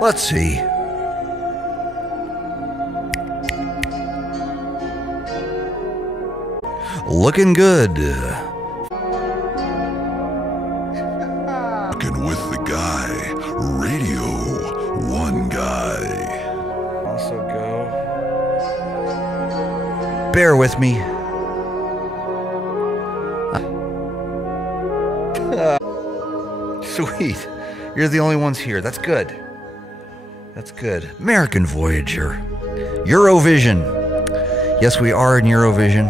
Let's see. Looking good. Working with the guy, Radio1Guy. Also go. Bear with me. Sweet. You're the only ones here. That's good. That's good. American Voyager. Eurovision. Yes, we are in Eurovision.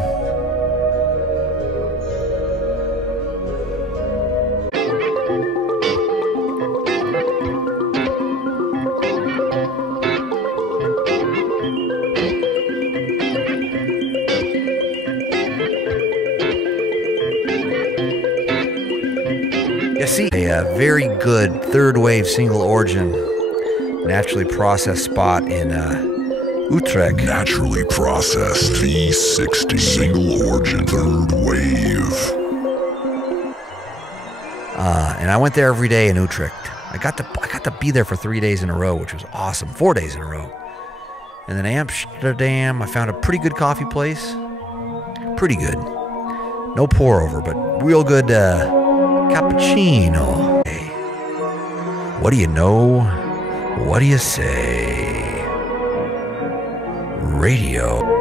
You see, a very good third wave single origin, naturally processed spot in Utrecht. Naturally processed V60 single origin third wave. And I went there every day in Utrecht. I got to be there for 3 days in a row, which was awesome. 4 days in a row. And then Amsterdam, I found a pretty good coffee place. Pretty good. No pour over, but real good cappuccino. Hey, what do you know? What do you say? Radio.